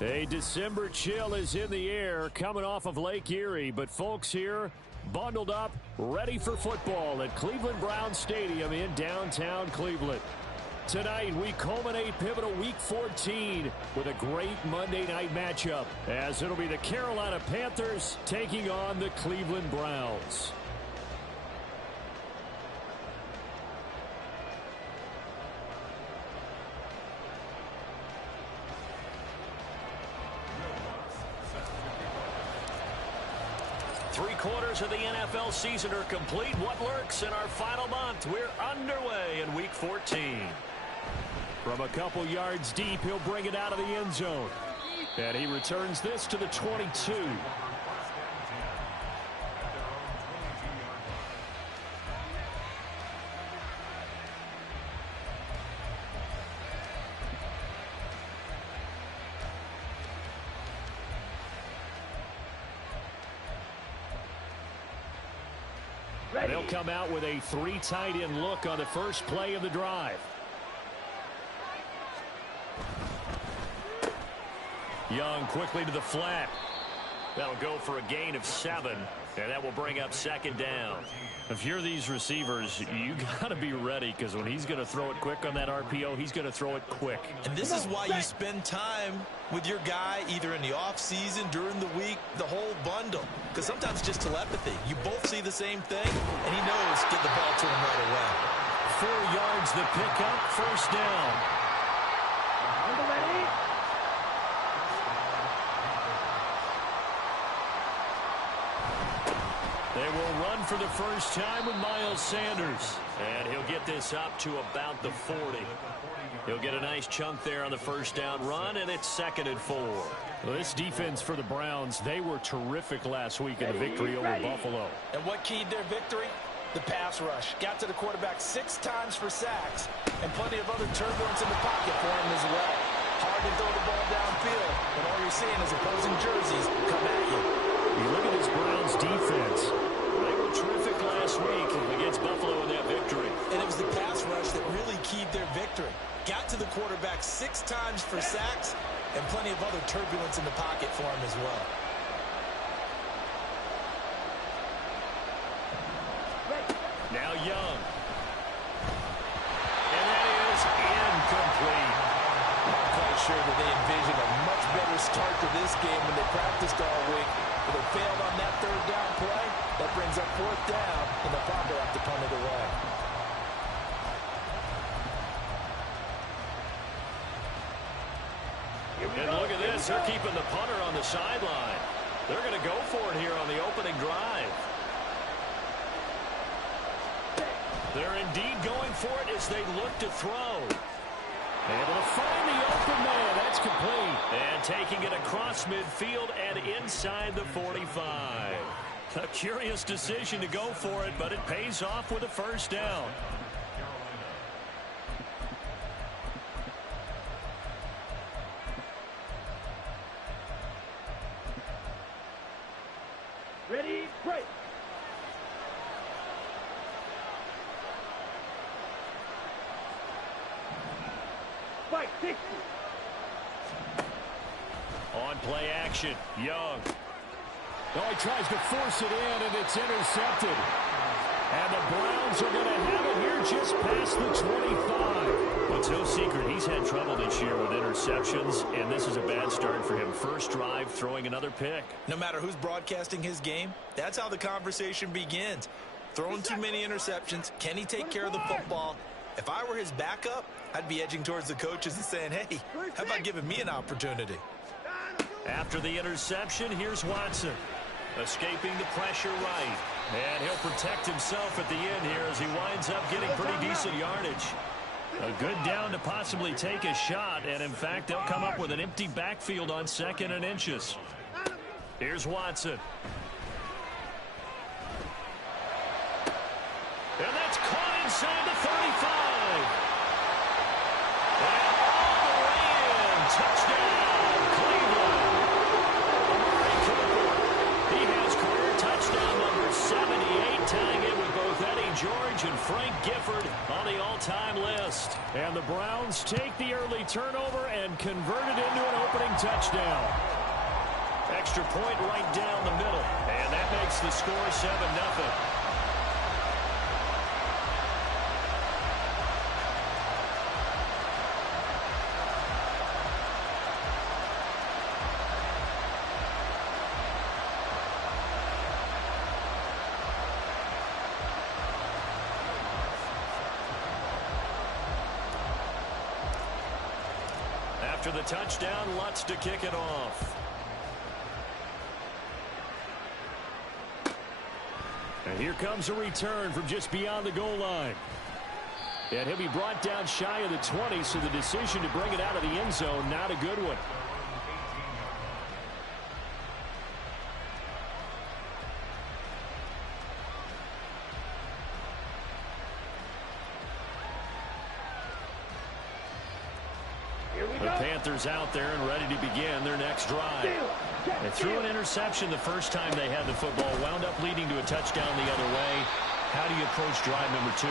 A December chill is in the air coming off of Lake Erie, but folks here bundled up, ready for football at Cleveland Browns Stadium in downtown Cleveland. Tonight, we culminate pivotal Week 14 with a great Monday night matchup, as it'll be the Carolina Panthers taking on the Cleveland Browns. Three-quarters of the NFL season are complete. What lurks in our final month? We're underway in Week 14. From a couple yards deep, he'll bring it out of the end zone. And he returns this to the 22. They'll come out with a three tight end look on the first play of the drive. Young quickly to the flat. That'll go for a gain of 7, and that will bring up second down. If you're these receivers, you got to be ready, because when he's going to throw it quick on that RPO, he's going to throw it quick. And this is why you spend time with your guy either in the offseason, during the week, the whole bundle. Because sometimes it's just telepathy. You both see the same thing, and he knows get the ball to him right away. 4 yards the pickup, first down. They will run for the first time with Miles Sanders. And he'll get this up to about the 40. He'll get a nice chunk there on the first down run, and it's 2nd and 4. Well, this defense for the Browns, they were terrific last week in the victory over Buffalo. And what keyed their victory? The pass rush. Got to the quarterback 6 times for sacks, and plenty of other turbulence in the pocket for him as well. Hard to throw the ball downfield, and all you're seeing is opposing jerseys come at you. You look at this Browns defense. They were terrific last week against Buffalo in that victory. And it was the pass rush that really keyed their victory. Got to the quarterback 6 times for sacks, and plenty of other turbulence in the pocket for him as well. Now Young. And that is incomplete. I'm quite sure that they envisioned a much better start to this game when they practiced all week. But they failed on that 3rd down play. That brings up 4th down, and they'll probably have to punt it away. And look at this. They're keeping the punter on the sideline. They're going to go for it here on the opening drive. They're indeed going for it as they look to throw. Able to find the open man. That's complete. And taking it across midfield and inside the 45. A curious decision to go for it, but it pays off with a first down. Ready, break. Spike 60. On play action, Young. Oh, he tries to force it in, and it's intercepted. And the Browns are going to have it here just past the 25. But it's no secret he's had trouble this year with interceptions, and this is a bad start for him. First drive, throwing another pick. No matter who's broadcasting his game, that's how the conversation begins. Throwing too many interceptions, can he take care of the football? If I were his backup, I'd be edging towards the coaches and saying, hey, how about giving me an opportunity? After the interception, here's Watson. Escaping the pressure right. And he'll protect himself at the end here as he winds up getting pretty decent yardage. A good down to possibly take a shot, and in fact, they'll come up with an empty backfield on 2nd and inches. Here's Watson. And that's caught inside the 35. And all the way in. Touchdown, Cleveland. Amari Cooper. He has career touchdown number 78, tying it with both Eddie George and Frank Gifford on the all-time list. And the Browns take the early turnover and convert it into an opening touchdown. Extra point right down the middle. And that makes the score 7-0. After the touchdown, Lutz to kick it off. And here comes a return from just beyond the goal line. And he'll be brought down shy of the 20, so the decision to bring it out of the end zone, not a good one. The Panthers out there and ready to begin their next drive. They threw an interception the first time they had the football, wound up leading to a touchdown the other way. How do you approach drive number 2?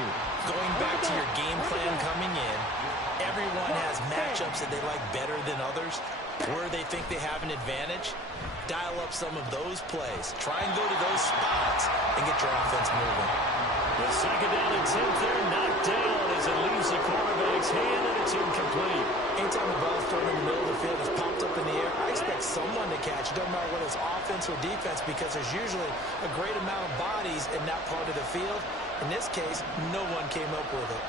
Going back to your game plan coming in, everyone has matchups that they like better than others. Where they think they have an advantage, dial up some of those plays. Try and go to those spots and get your offense moving. The second down and 10th there, knocked down as it leaves the quarterback's hand, and it's incomplete. Anytime the ball's thrown in the middle of the field, it's popped up in the air, I expect someone to catch it. Doesn't matter whether it's offense or defense, because there's usually a great amount of bodies in that part of the field. In this case, no one came up with it.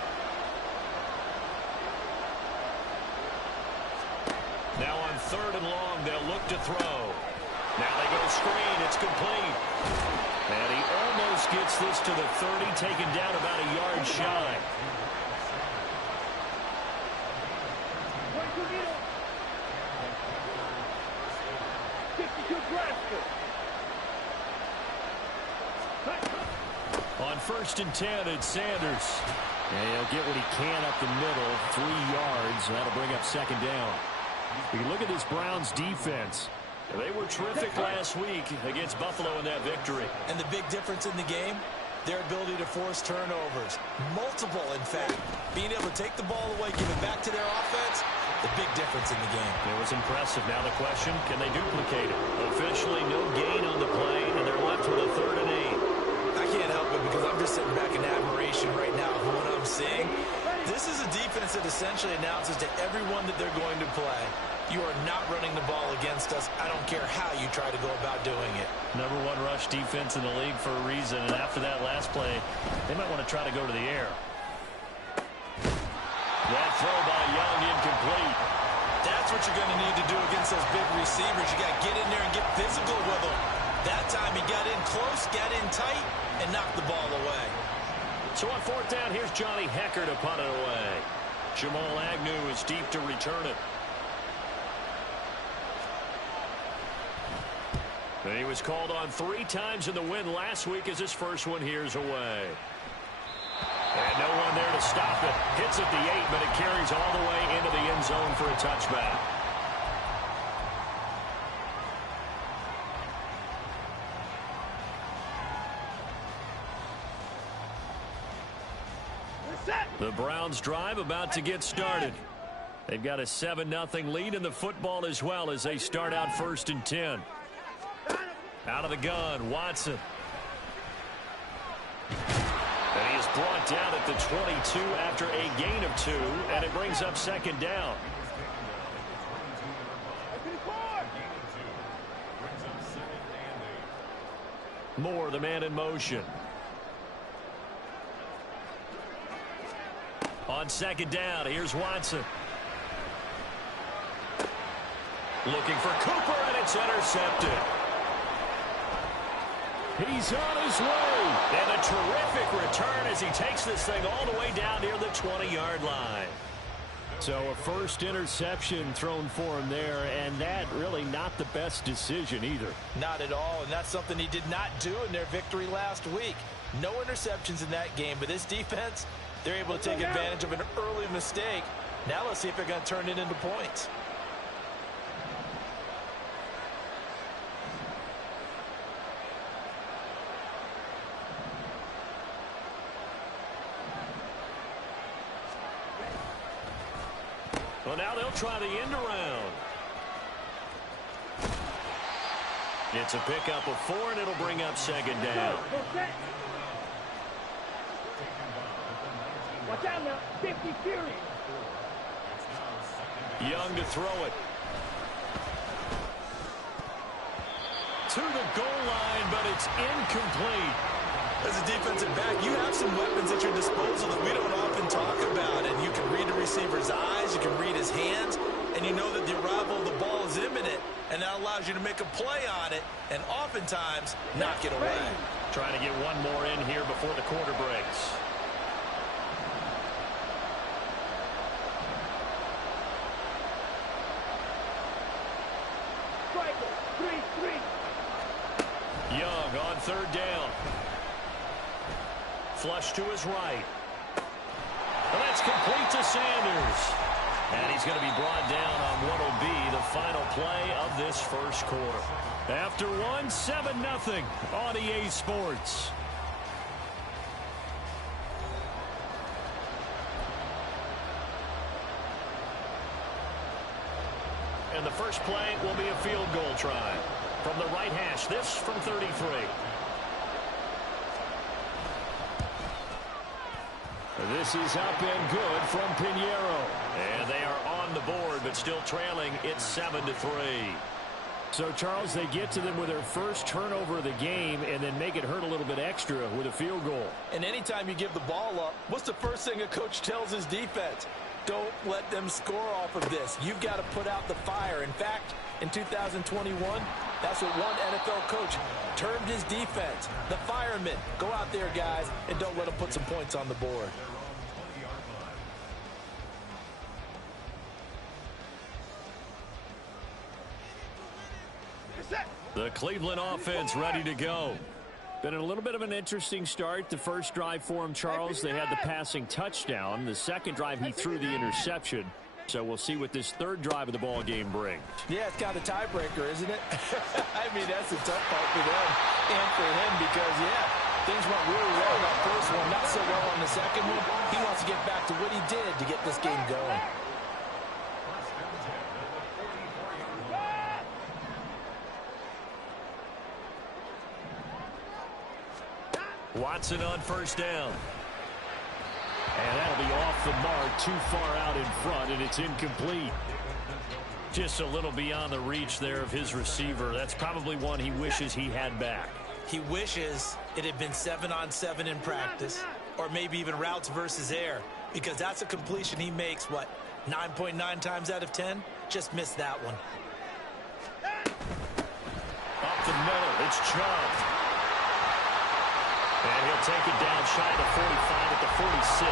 Now on 3rd and long, they'll look to throw. Now they go screen. It's complete. And he almost gets this to the 30, taken down about a yard shy. On 1st and 10, it's Sanders. And he'll get what he can up the middle, 3 yards. That'll bring up 2nd down. We look at this Browns defense. They were terrific last week against Buffalo in that victory. And the big difference in the game, their ability to force turnovers. Multiple, in fact. Being able to take the ball away, give it back to their offense, the big difference in the game. It was impressive. Now the question, can they duplicate it? Officially, no gain on the play, and they're left with a 3rd and 8. I can't help it because I'm just sitting back in admiration right now of what I'm seeing. This is a defense that essentially announces to everyone that they're going to play, you are not running the ball against us. I don't care how you try to go about doing it. #1 rush defense in the league for a reason, and after that last play, they might want to try to go to the air. That throw by Young incomplete. That's what you're going to need to do against those big receivers. You got to get in there and get physical with them. That time he got in close, got in tight, and knocked the ball away. So on 4th down, here's Johnny Hecker to punt it away. Jamal Agnew is deep to return it. And he was called on 3 times in the win last week as his first one here's away. And no one there to stop it. Hits at the 8, but it carries all the way into the end zone for a touchback. The Browns drive about to get started. They've got a 7-0 lead in the football as well as they start out 1st and 10. Out of the gun, Watson. And he is brought down at the 22 after a gain of 2, and it brings up 2nd down. Moore, the man in motion. On 2nd down, here's Watson. Looking for Cooper, and it's intercepted. He's on his way. And a terrific return as he takes this thing all the way down near the 20-yard line. So a first interception thrown for him there, and that really not the best decision either. Not at all, and that's something he did not do in their victory last week. No interceptions in that game, but this defense, they're able to take advantage of an early mistake. Now let's see if they're going to turn it into points. Well, now they'll try the end around. It's a pickup of 4, and it'll bring up second down. Watch out now. 50 Fury. Young to throw it. To the goal line, but it's incomplete. As a defensive back, you have some weapons at your disposal that we don't often talk about. And you can read the receiver's eyes, you can read his hands, and you know that the arrival of the ball is imminent. And that allows you to make a play on it and oftentimes knock it away. Trying to get one more in here before the quarter breaks. Young on third down. Flush to his right. And that's complete to Sanders. And he's going to be brought down on what will be the final play of this first quarter. After one, 7-0 on EA Sports. And the first play will be a field goal try. From the right hash, this from 33. This is up and good from Pinheiro. And they are on the board, but still trailing. It's 7-3. So, Charles, they get to them with their first turnover of the game and then make it hurt a little bit extra with a field goal. And anytime you give the ball up, what's the first thing a coach tells his defense? Don't let them score off of this. You've got to put out the fire. In fact, in 2021, that's what one NFL coach termed his defense. The firemen. Go out there, guys, and don't let them put some points on the board. The Cleveland offense ready to go. Been a little bit of an interesting start. The first drive for him, Charles, they had the passing touchdown. The second drive, he threw the interception. So we'll see what this third drive of the ball game brings. Yeah, it's kind of a tiebreaker, isn't it? I mean, that's the tough part for them and for him because, yeah, things went really well in that first one, not so well on the second one. He wants to get back to what he did to get this game going. Watson on first down. And that'll be off the mark, too far out in front, and it's incomplete. Just a little beyond the reach there of his receiver. That's probably one he wishes he had back. He wishes it had been 7-on-7 in practice, or maybe even routes versus air, because that's a completion he makes, 9.9 times out of 10? Just missed that one. Up the middle, it's Chubb. And he'll take it down shy of the 45 at the 46.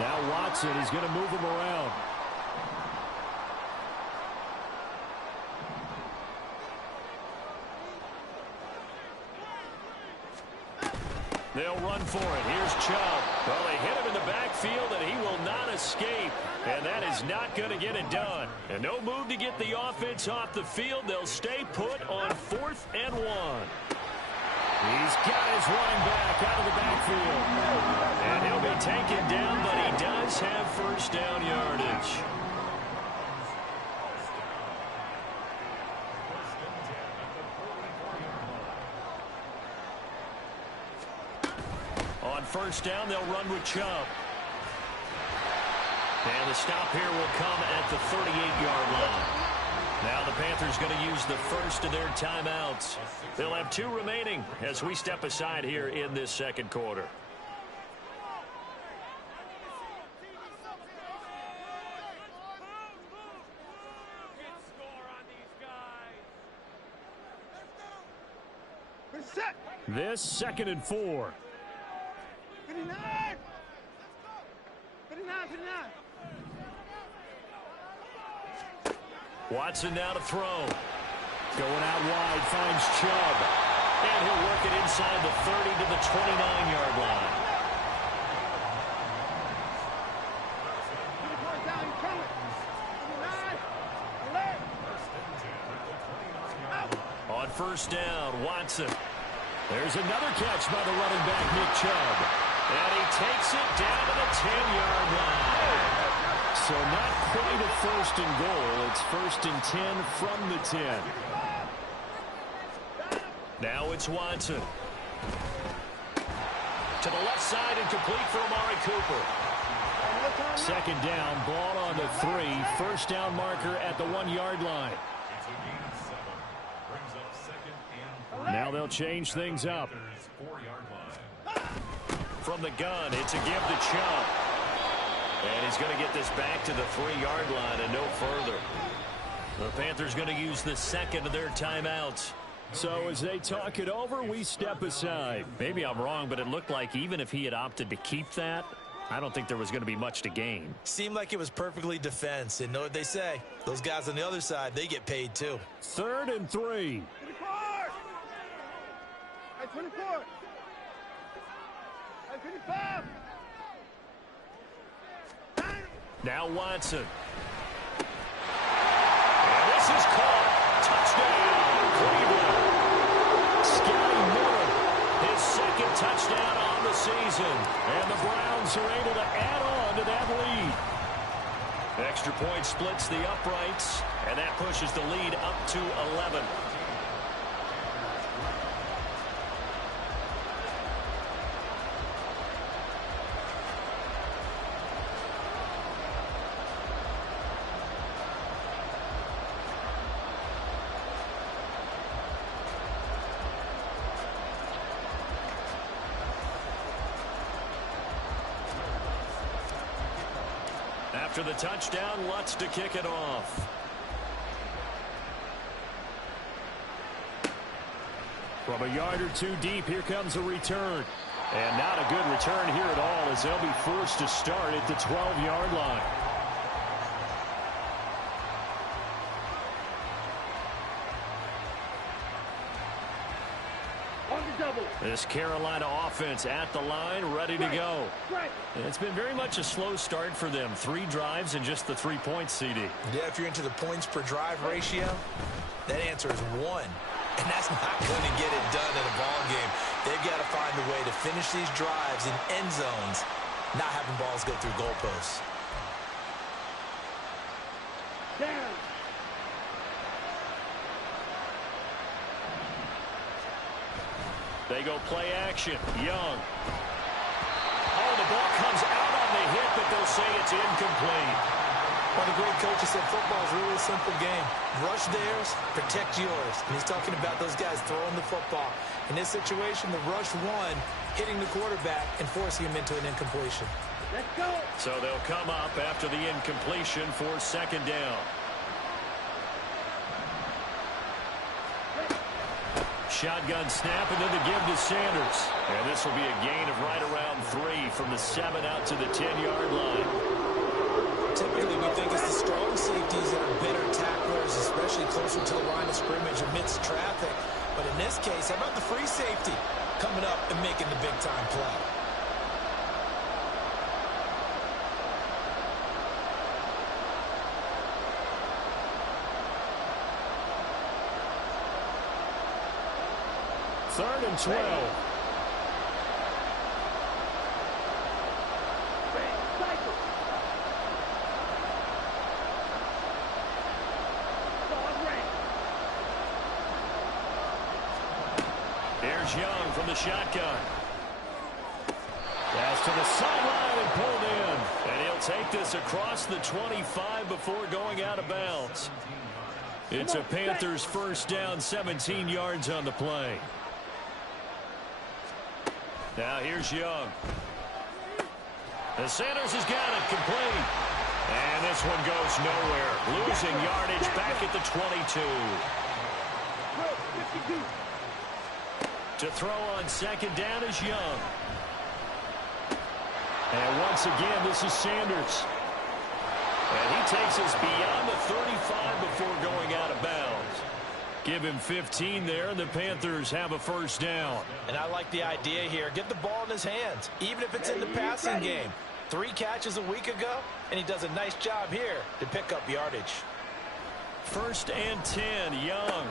Now Watson is going to move him around. They'll run for it. Here's Chubb. Well, they hit him in the backfield, and he will not escape. And that is not going to get it done. And no move to get the offense off the field. They'll stay put on 4th and 1. He's got his running back out of the backfield. And he'll be taken down, but he does have first down yardage. On first down, they'll run with Chubb. And the stop here will come at the 38-yard line. Now the Panthers going to use the first of their timeouts. They'll have 2 remaining as we step aside here in this second quarter. This 2nd and 4. 59. Watson now to throw. Going out wide, finds Chubb. And he'll work it inside the 30 to the 29-yard line. On first down, Watson. There's another catch by the running back, Nick Chubb. And he takes it down to the 10-yard line. So not quite a first and goal. It's 1st and 10 from the 10. Now it's Watson. To the left side and complete for Amari Cooper. 2nd down, ball on the 3. 1st down marker at the 1-yard line. Now they'll change things up. From the gun, it's a give to Chubb. And he's going to get this back to the 3-yard line and no further. The Panthers going to use the 2nd of their timeouts. So as they talk it over, we step aside. Maybe I'm wrong, but it looked like even if he had opted to keep that, I don't think there was going to be much to gain. Seemed like it was perfectly defense. And know what they say? Those guys on the other side, they get paid too. 3rd and 3. 24. 25. Now Watson. And this is caught. Touchdown, Cleveland. Scotty Miller, his 2nd touchdown on the season. And the Browns are able to add on to that lead. Extra point splits the uprights, and that pushes the lead up to 11. After the touchdown, Lutz to kick it off. From a yard or two deep, here comes a return. And not a good return here at all, as they'll be forced to start at the 12-yard line. This Carolina offense at the line, ready to go. It's been very much a slow start for them. 3 drives and just the 3 points, CD. Yeah, if you're into the points per drive ratio, that answer is 1. And that's not going to get it done in a ball game. They've got to find a way to finish these drives in end zones, not having balls go through goalposts. Down. They go play action. Young. Oh, the ball comes out on the hit, but they'll say it's incomplete. One of the great coaches said football is really a simple game. Rush theirs, protect yours. And he's talking about those guys throwing the football. In this situation, the rush one, hitting the quarterback and forcing him into an incompletion. Let's go. So they'll come up after the incompletion for 2nd down. Shotgun snap and then the give to Sanders. And this will be a gain of right around 3 from the 7 out to the 10-yard line. Typically, we think it's the strong safeties that are better tacklers, especially closer to the line of scrimmage amidst traffic. But in this case, how about the free safety coming up and making the big-time play? Third and 12. Here's Young from the shotgun. Pass to the sideline and pulled in. And he'll take this across the 25 before going out of bounds. It's a Panthers 1st down, 17 yards on the play. Now here's Young. And Sanders has got it complete. And this one goes nowhere. Losing yardage back at the 22. To throw on 2nd down is Young. And once again, this is Sanders. And he takes us beyond the 35 before going out of bounds. Give him 15 there, and the Panthers have a 1st down. And I like the idea here. Get the ball in his hands, even if it's in the passing game. 3 catches a week ago, and he does a nice job here to pick up yardage. 1st and 10, Young.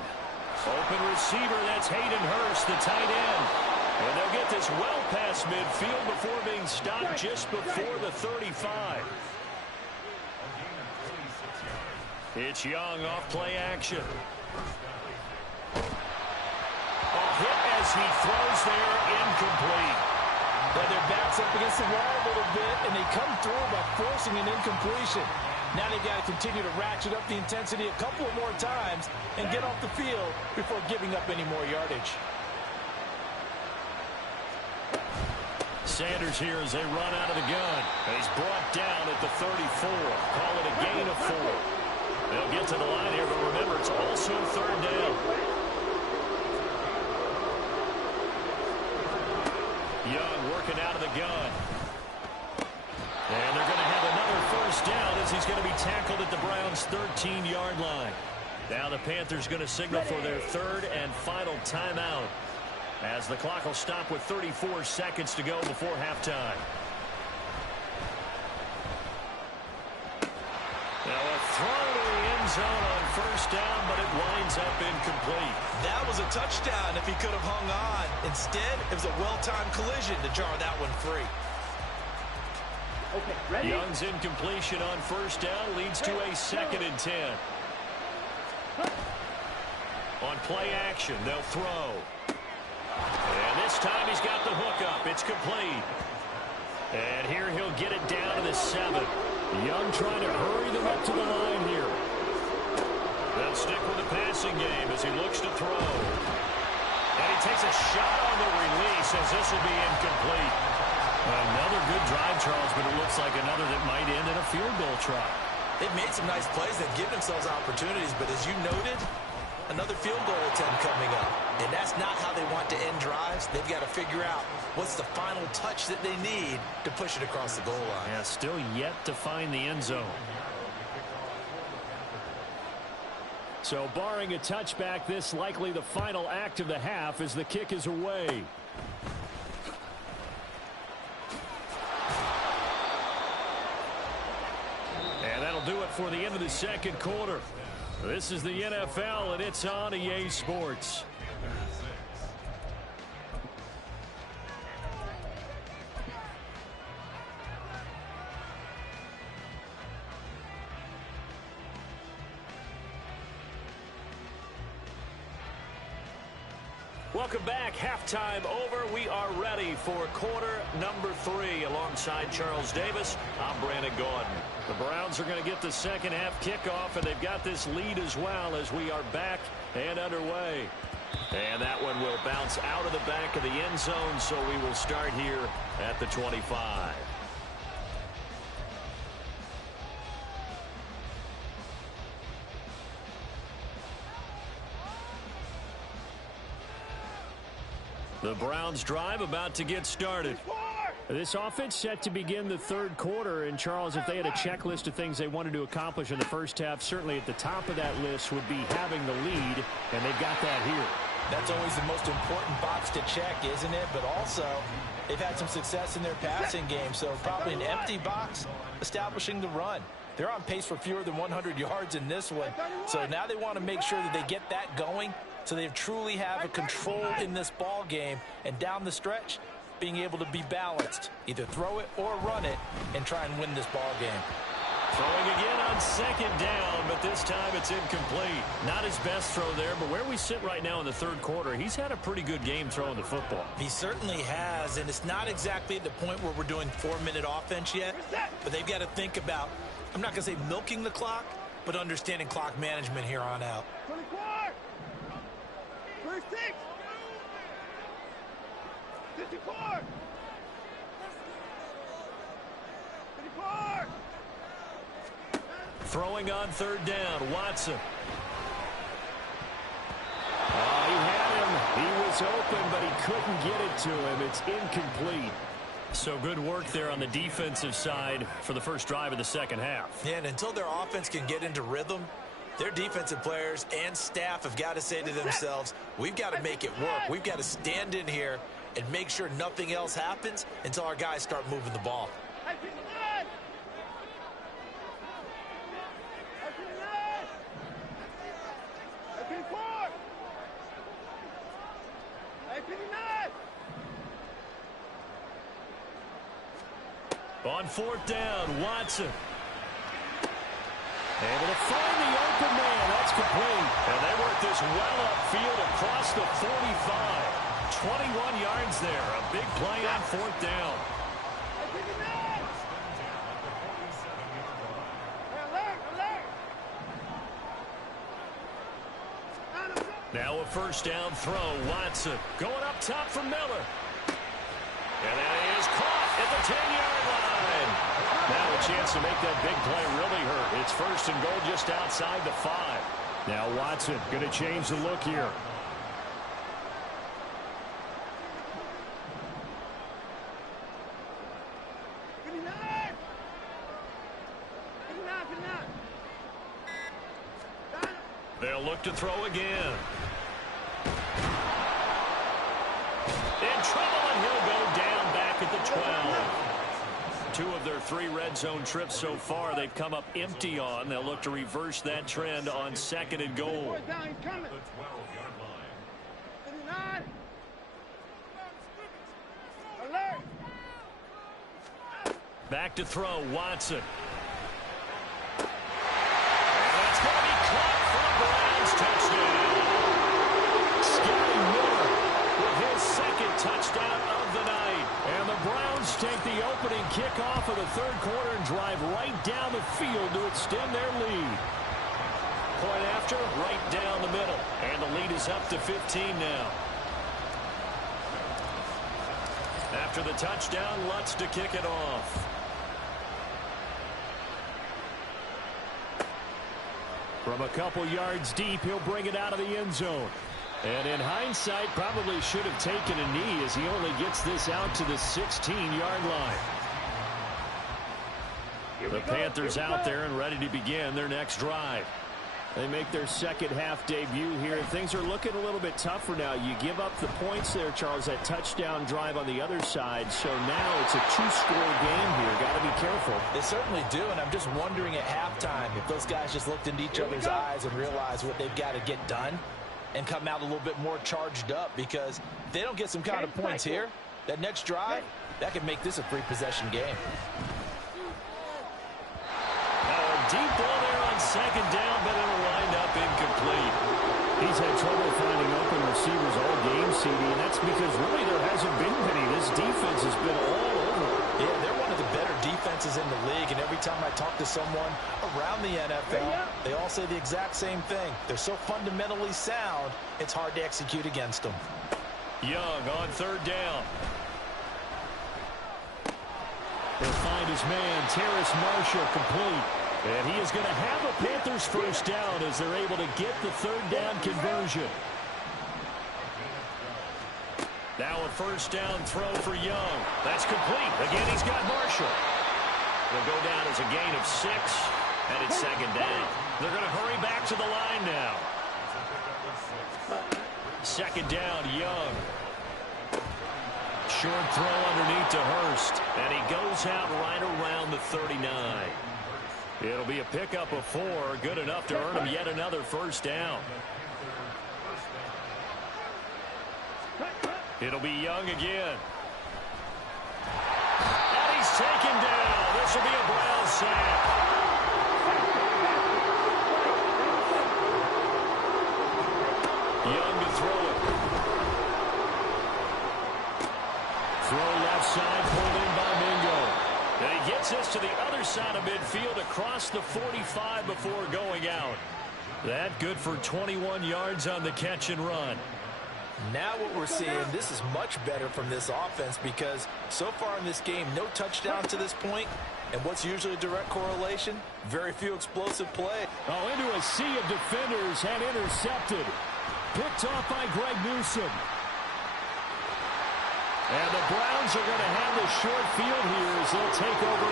Open receiver, that's Hayden Hurst, the tight end. And they'll get this well past midfield before being stopped just before the 35. It's Young off play action. A hit as he throws there, incomplete. Yeah, their back's up against the wall a little bit, and they come through by forcing an incompletion. Now they've got to continue to ratchet up the intensity a couple more times and get off the field before giving up any more yardage. Sanders here as they run out of the gun. He's brought down at the 34. Call it a gain of 4. They'll get to the line here, but remember, it's also third down. Young working out of the gun. And they're going to have another first down as he's going to be tackled at the Browns' 13-yard line. Now the Panthers going to signal for their third and final timeout, as the clock will stop with 34 seconds to go before halftime. Now a throw to the end zone on first down, but it winds up incomplete. That was a touchdown if he could have hung on. Instead, it was a well-timed collision to jar that one free. Okay, ready? Young's incompletion on first down leads to a 2nd and 10. On play action, they'll throw. And this time he's got the hook up. It's complete. And here he'll get it down to the 7. Young trying to hurry them up to the line here. They'll stick with the passing game as he looks to throw. And he takes a shot on the release as this will be incomplete. Another good drive, Charles, but it looks like another that might end in a field goal try. They've made some nice plays. They've given themselves opportunities, but as you noted, another field goal attempt coming up. And that's not how they want to end drives. They've got to figure out what's the final touch that they need to push it across the goal line. Yeah, still yet to find the end zone. So barring a touchback, this likely the final act of the half as the kick is away. And that'll do it for the end of the second quarter. This is the NFL, and it's on EA Sports. Welcome back. Halftime over. We are ready for quarter number 3. Alongside Charles Davis, I'm Brandon Gordon. The Browns are going to get the second half kickoff, and they've got this lead as well as we are back and underway. And that one will bounce out of the back of the end zone, so we will start here at the 25. The Browns drive about to get started. This offense set to begin the third quarter. And, Charles, if they had a checklist of things they wanted to accomplish in the first half, certainly at the top of that list would be having the lead, and they've got that here. That's always the most important box to check, isn't it? But also, they've had some success in their passing game, so probably an empty box establishing the run. They're on pace for fewer than 100 yards in this one. So now they want to make sure that they get that going so they truly have a control in this ball game, and down the stretch, being able to be balanced. Either throw it or run it and try and win this ball game. Throwing again on second down, but this time it's incomplete. Not his best throw there, but where we sit right now in the third quarter, he's had a pretty good game throwing the football. He certainly has, and it's not exactly at the point where we're doing 4-minute offense yet, but they've got to think about, I'm not going to say milking the clock, but understanding clock management here on out. 24! 36! 54! 54! Throwing on third down, Watson. He had him. He was open, but he couldn't get it to him. It's incomplete. So good work there on the defensive side for the first drive of the second half. Yeah, and until their offense can get into rhythm, their defensive players and staff have got to say to themselves, we've got to make it work. We've got to stand in here and make sure nothing else happens until our guys start moving the ball. On fourth down, Watson. Able to find the open man. That's complete. And they work this well upfield across the 45. 21 yards there. A big play on fourth down. Now a first down throw. Watson going up top for Miller. And that is caught at the 10-yard line. Now a chance to make that big play really hurt. It's first and goal just outside the 5. Now Watson going to change the look here. They'll look to throw again. In trouble, and he'll go down back at the 12. 2 of their 3 red zone trips so far they've come up empty on. They'll look to reverse that trend on second and goal. Back to throw, Watson. Touchdown. Scotty Miller with his second touchdown of the night. And the Browns take the opening kickoff of the third quarter and drive right down the field to extend their lead. Point after, right down the middle. And the lead is up to 15 now. After the touchdown, Lutz to kick it off. From a couple yards deep, he'll bring it out of the end zone. And in hindsight, probably should have taken a knee as he only gets this out to the 16-yard line. The Panthers out there and ready to begin their next drive. They make their second half debut here. Things are looking a little bit tougher now. You give up the points there, Charles, that touchdown drive on the other side. So now it's a 2-score game here. Got to be careful. They certainly do, and I'm just wondering at halftime if those guys just looked into each other's eyes and realized what they've got to get done and come out a little bit more charged up, because if they don't get some kind of points here, that next drive, that could make this a 3-possession game. Deep ball there on second down, but it'll wind up incomplete. He's had trouble finding open receivers all game, CD, and that's because really there hasn't been many. This defense has been all over. Yeah, they're one of the better defenses in the league, and every time I talk to someone around the NFL, they all say the exact same thing. They're so fundamentally sound, it's hard to execute against them. Young on third down. He'll find his man, Terrace Marshall, complete. And he is going to have a Panthers first down as they're able to get the third down conversion. Now a first down throw for Young. That's complete. Again, he's got Marshall. They'll go down as a gain of 6, and it's second down. They're going to hurry back to the line now. Second down, Young. Short throw underneath to Hurst, and he goes out right around the 39. It'll be a pickup of 4, good enough to earn him yet another first down. It'll be Young again. And he's taken down. This will be a Brown sack. Young to throw it. Throw left side, pulled in by Mingo. And he gets us to the other side of midfield across the 45 before going out. That good for 21 yards on the catch and run. Now what we're seeing, this is much better from this offense, because so far in this game, no touchdown to this point. And what's usually a direct correlation? Very few explosive play. Oh, into a sea of defenders and intercepted. Picked off by Greg Newsome. And the Browns are going to have the short field here as they'll take over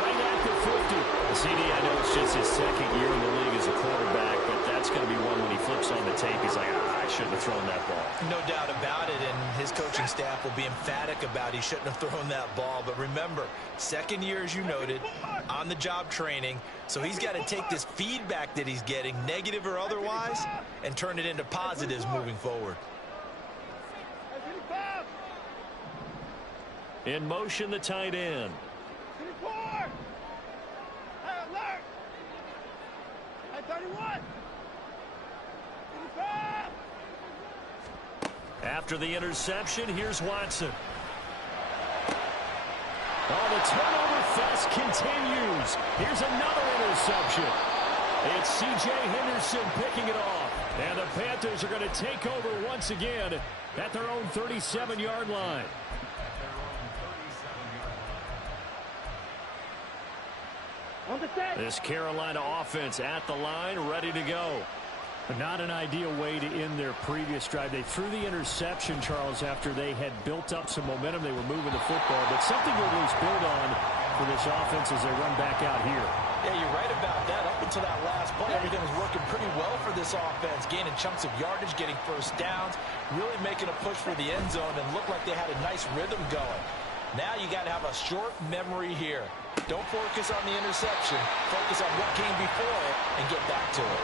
right at the 50. CD, I know it's just his second year in the league as a quarterback, but that's going to be one when he flips on the tape. He's like, I shouldn't have thrown that ball. No doubt about it, and his coaching staff will be emphatic about he shouldn't have thrown that ball. But remember, second year, as you noted, on-the-job training, so he's got to take this feedback that he's getting, negative or otherwise, and turn it into positives moving forward. In motion, the tight end. 31. 35. After the interception, here's Watson. Oh, the turnover fest continues. Here's another interception. It's C.J. Henderson picking it off. And the Panthers are going to take over once again at their own 37-yard line. On the set. This Carolina offense at the line, ready to go. Not an ideal way to end their previous drive. They threw the interception, Charles, after they had built up some momentum. They were moving the football, but something to at least build on for this offense as they run back out here. Yeah, you're right about that. Up until that last play, everything was working pretty well for this offense, gaining chunks of yardage, getting first downs, really making a push for the end zone, and looked like they had a nice rhythm going. Now you got to have a short memory here. Don't focus on the interception. Focus on what came before it and get back to it.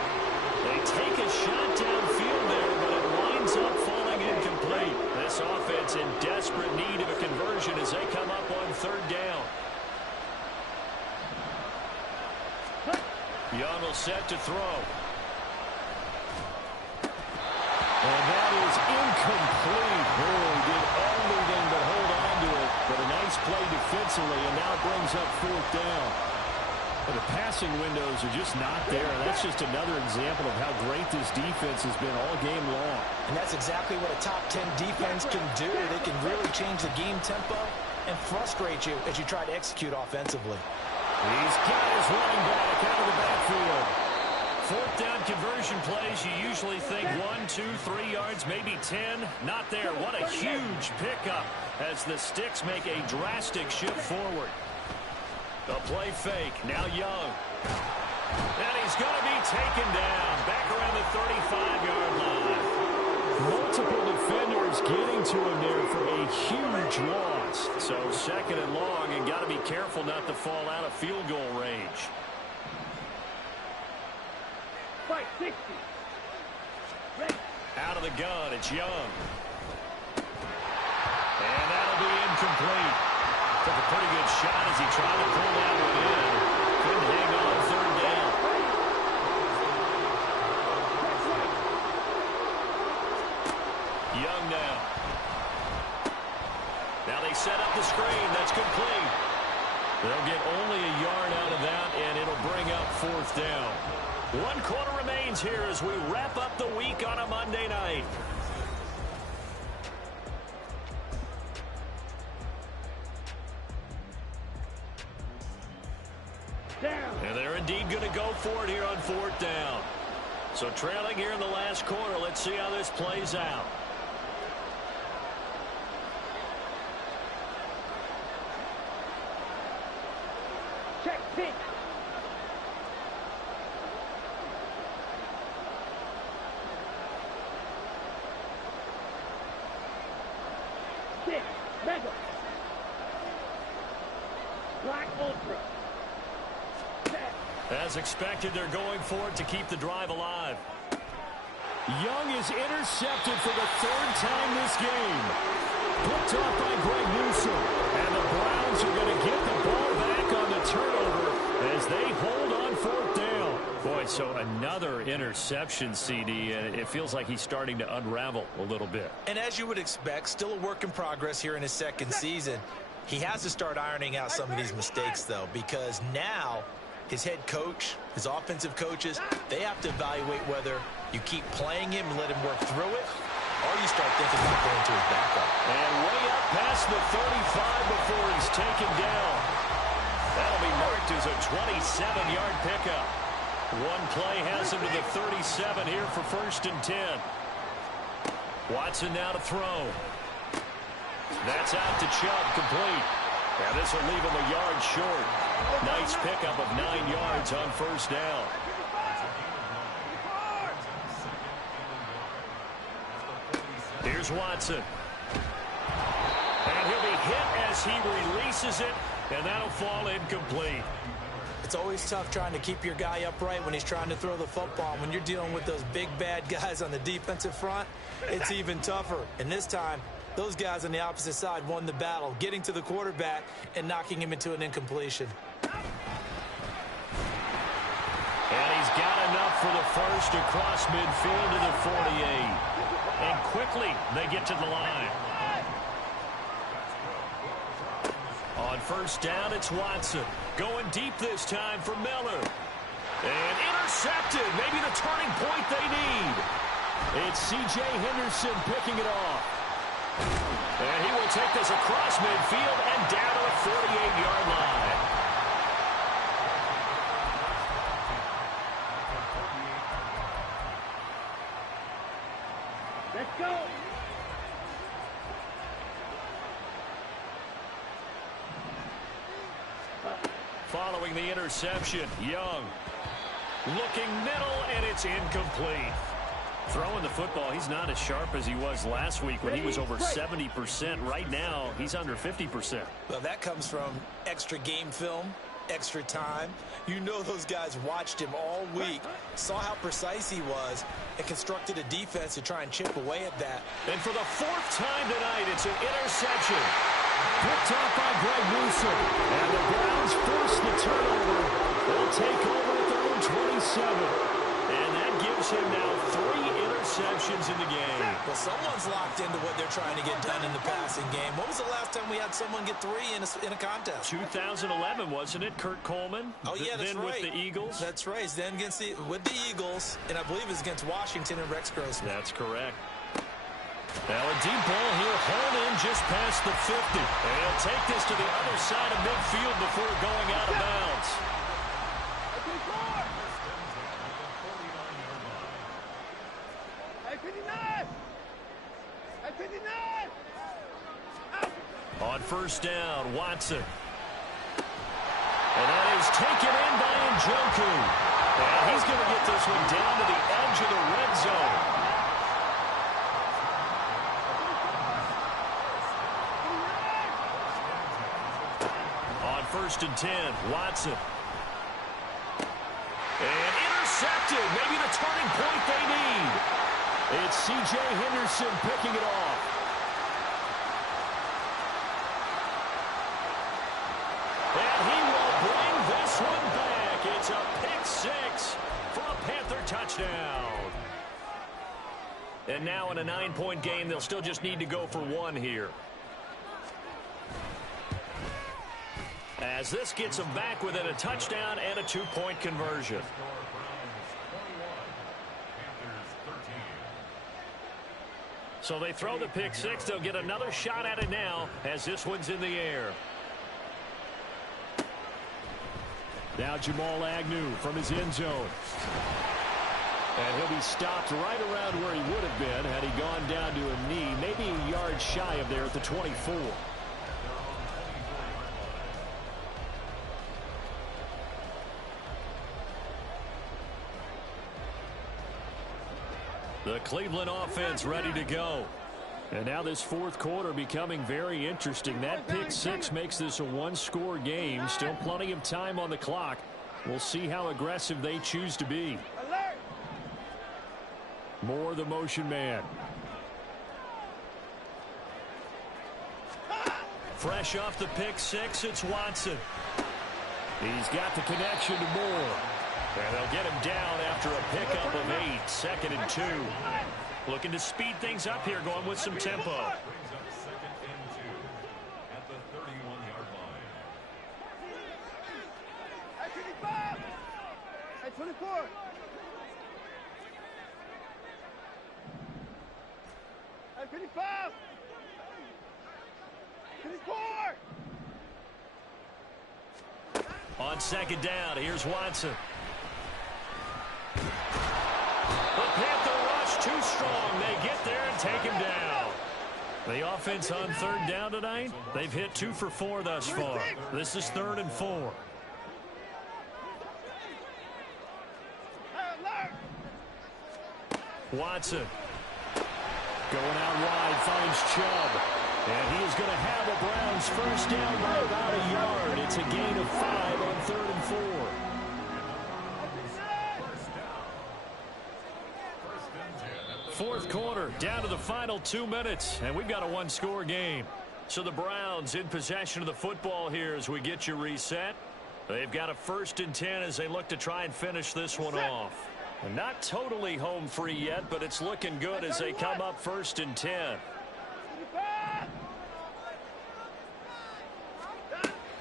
They take a shot downfield there, but it winds up falling incomplete. This offense in desperate need of a conversion as they come up on third down. Young will set to throw. And that is incomplete. Oh, did everything but hold on to it. But a nice play defensively, and now brings up fourth down. But the passing windows are just not there. That's just another example of how great this defense has been all game long. And that's exactly what a top 10 defense can do. They can really change the game tempo and frustrate you as you try to execute offensively. He's got his running back out of the backfield. Fourth down conversion plays, you usually think 1, 2, 3 yards, maybe 10. Not there. What a huge pickup as the Sticks make a drastic shift forward. The play fake. Now Young. And he's going to be taken down. Back around the 35-yard line. Multiple defenders getting to him there for a huge loss. So second and long, and got to be careful not to fall out of field goal range. Fight 60. Ready. Out of the gun, it's Young. And that'll be incomplete. Took a pretty good shot as he tried to pull that one in. Couldn't hang on third down. Young now. Now they set up the screen. That's complete. They'll get only a yard out of that, and it'll bring up fourth down. 1 quarter remains here as we wrap up the week on a Monday night. Down. And they're indeed going to go for it here on fourth down. So trailing here in the last quarter, let's see how this plays out. Check 6. Mega. Black Ultra. As expected, they're going for it to keep the drive alive. Young is intercepted for the third time this game. Picked off by Greg Newsome. And the Browns are going to get the ball back on the turnover as they hold on fourth down. Boy, so another interception, CD, and it feels like he's starting to unravel a little bit. And as you would expect, still a work in progress here in his second season. He has to start ironing out some of these mistakes, though, because now his head coach, his offensive coaches, they have to evaluate whether you keep playing him and let him work through it, or you start thinking about going to his backup. And way up past the 35 before he's taken down. That'll be marked as a 27-yard pickup. One play has him to the 37 here for 1st and 10. Watson now to throw. That's out to Chubb, complete. Now this will leave him a yard short. Nice pickup of 9 yards on 1st down. Here's Watson. And he'll be hit as he releases it, and that'll fall incomplete. It's always tough trying to keep your guy upright when he's trying to throw the football. When you're dealing with those big, bad guys on the defensive front, it's even tougher. And this time, those guys on the opposite side won the battle, getting to the quarterback and knocking him into an incompletion. And he's got enough for the first across midfield to the 48. And quickly they get to the line. On first down, it's Watson. Going deep this time for Miller. And intercepted. Maybe the turning point they need. It's C.J. Henderson picking it off. And he will take this across midfield and down to the 48-yard line. Let's go. Following the interception, Young looking middle, and it's incomplete. Throwing the football, he's not as sharp as he was last week when he was over 70%. Right now, he's under 50%. Well, that comes from extra game film, extra time. You know those guys watched him all week, saw how precise he was, and constructed a defense to try and chip away at that. And for the fourth time tonight, it's an interception. Picked off by Greg Newsom. And the Browns force the turnover. They'll take over at their own 27. And that gives him now 3 interceptions in the game. Well, someone's locked into what they're trying to get done in the passing game. When was the last time we had someone get 3 in a contest? 2011, wasn't it? Kurt Coleman. Oh, yeah, that's then right. With the Eagles. That's right. Then with the Eagles, and I believe it's against Washington and Rex Grossman. That's correct. Now a deep ball here, hauled in just past the 50. And he'll take this to the other side of midfield before going out of bounds. On first down, Watson. And that is taken in by Njoku. And he's going to get this one down to the edge of the red zone. On first and 10, Watson. And intercepted. Maybe the turning point they need. It's C.J. Henderson picking it off. And he will bring this one back. It's a pick 6 for a Panther touchdown. And now in a 9-point game, they'll still just need to go for 1 here. As this gets them back within a touchdown and a 2-point conversion. So they throw the pick 6. They'll get another shot at it now as this one's in the air. Now Jamal Agnew from his end zone. And he'll be stopped right around where he would have been had he gone down to a knee, maybe a yard shy of there at the 24. The Cleveland offense ready to go. And now this fourth quarter becoming very interesting. That pick 6 makes this a 1-score game. Still plenty of time on the clock. We'll see how aggressive they choose to be. More the motion man. Fresh off the pick 6, it's Watson. He's got the connection to Moore. And they'll get him down after a pickup of 8. 2nd and 2. Looking to speed things up here, going with some tempo. At 24. At 25. 24. On second down, here's Watson. The Panther rush too strong. They get there and take him down. The offense on third down tonight, they've hit 2 for 4 thus far. This is 3rd and 4. Watson going out wide, finds Chubb. And he is going to have a Browns first down by about a yard. It's a gain of 5 on 3rd and 4. Fourth quarter, down to the final 2 minutes, and we've got a 1-score game. So the Browns in possession of the football here as we get you reset. They've got a 1st and 10 as they look to try and finish this one off. Not totally home free yet, but it's looking good as they come up 1st and 10.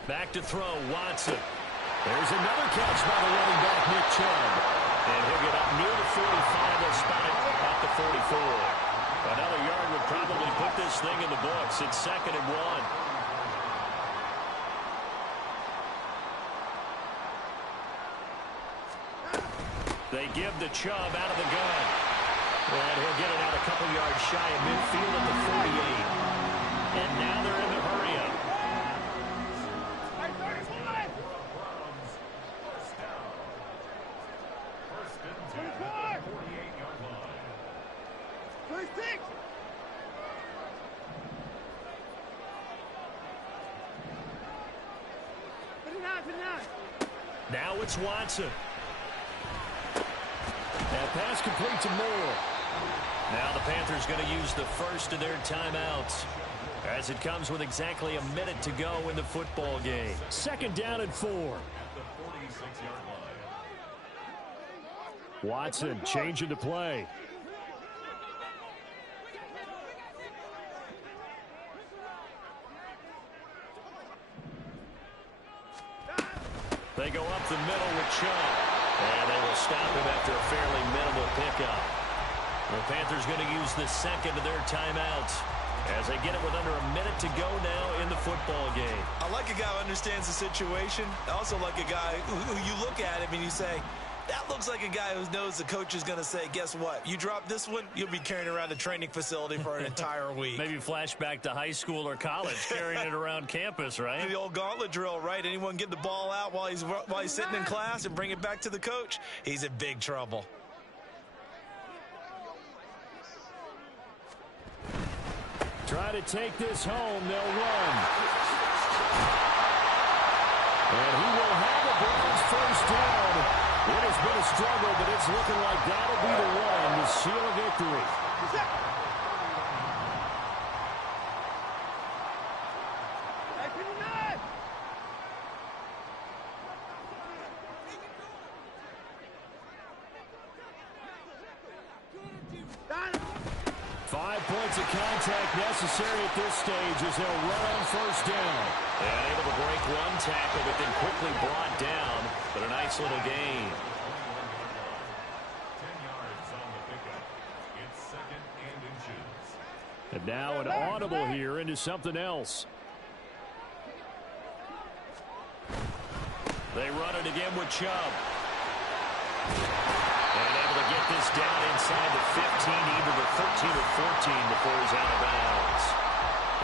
Back to throw, Watson. There's another catch by the running back, Nick Chubb. And he'll get up near the 45. They'll spot it at the 44. Another yard would probably put this thing in the books. It's 2nd and 1. They give the Chubb out of the gun. And he'll get it out a couple yards shy of midfield at the 48. And now they're in the hurry-up. Now it's Watson. That pass complete to Moore. Now the Panthers going to use the first of their timeouts as it comes with exactly a minute to go in the football game. 2nd down and 4. Watson changing the play. They go up the middle with Chubb. And they will stop him after a fairly minimal pickup. The Panthers going to use the 2nd of their timeouts as they get it with under a minute to go now in the football game. I like a guy who understands the situation. I also like a guy who you look at him and you say, that looks like a guy who knows the coach is going to say, guess what? You drop this one, you'll be carrying around a training facility for an entire week. Maybe flashback to high school or college, carrying it around campus, right? The old gauntlet drill, right? Anyone get the ball out while he's sitting in class and bring it back to the coach? He's in big trouble. Try to take this home. They'll run. And he will have the Browns 1st down. It has been a struggle, but it's looking like that'll be the one to seal a victory. Of contact necessary at this stage as they'll run on 1st down. And able to break one tackle, but then quickly brought down. But a nice little gain. 10 yards on the pickup. It's 2nd and inches. And now an audible here into something else. They run it again with Chubb. And able to get this down inside the 15, either the 13 or 14 before he's out of bounds.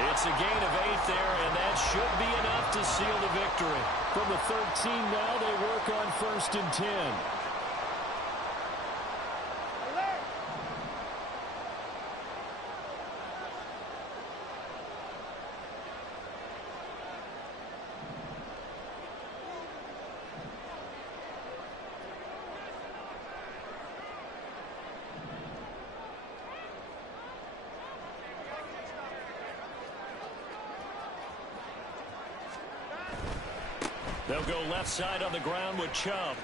It's a gain of 8 there, and that should be enough to seal the victory. From the 13 now, they work on 1st and 10. They'll go left side on the ground with Chubb.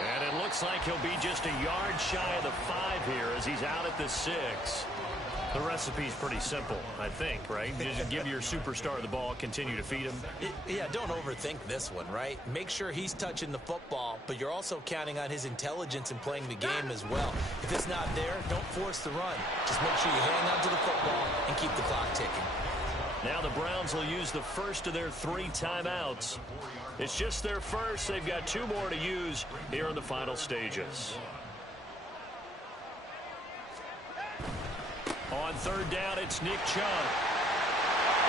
And it looks like he'll be just a yard shy of the 5 here as he's out at the 6. The recipe's pretty simple, I think, right? Just give your superstar the ball, continue to feed him. Yeah, don't overthink this one, right? Make sure he's touching the football, but you're also counting on his intelligence in playing the game as well. If it's not there, don't force the run. Just make sure you hang on to the football and keep the clock ticking. Now the Browns will use the first of their 3 timeouts. It's just their first. They've got 2 more to use here in the final stages. On 3rd down, it's Nick Chubb.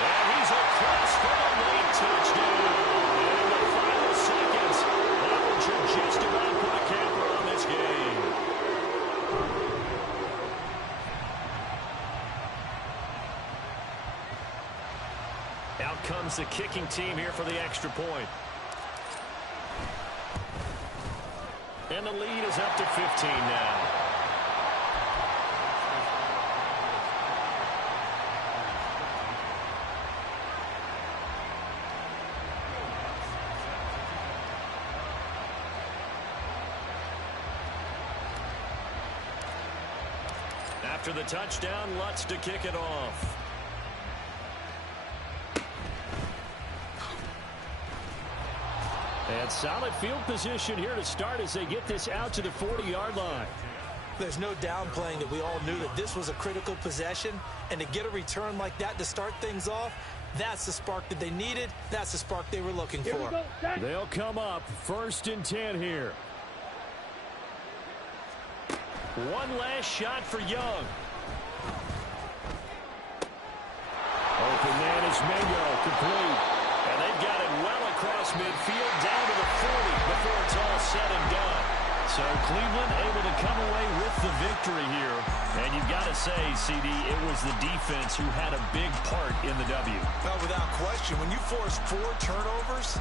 And he's across for a late touchdown. And in the final seconds, that one should just about put a camper on this game. Out comes the kicking team here for the extra point. And the lead is up to 15 now. After the touchdown, Lutz to kick it off. And solid field position here to start as they get this out to the 40-yard line. There's no downplaying that we all knew that this was a critical possession, and to get a return like that to start things off, that's the spark that they needed. That's the spark they were looking for. They'll come up 1st and 10 here. One last shot for Young. Open man is Mango, complete. And they've got it well across midfield down to the 40 before it's all said and done. So Cleveland able to come away with the victory here. And you've got to say, CD, it was the defense who had a big part in the W. Well, without question, when you force 4 turnovers,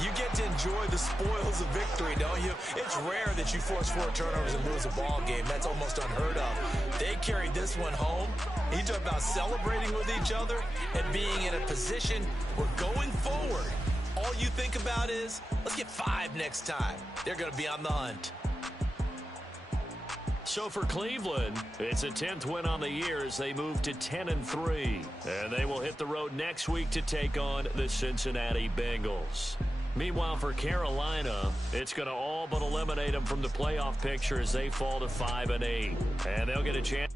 you get to enjoy the spoils of victory, don't you? It's rare that you force 4 turnovers and lose a ball game. That's almost unheard of. They carried this one home. You talk about celebrating with each other and being in a position where going forward, all you think about is, let's get 5 next time. They're going to be on the hunt. So for Cleveland, it's a 10th win on the year as they move to 10-3. And they will hit the road next week to take on the Cincinnati Bengals. Meanwhile, for Carolina, it's going to all but eliminate them from the playoff picture as they fall to 5-8. And they'll get a chance.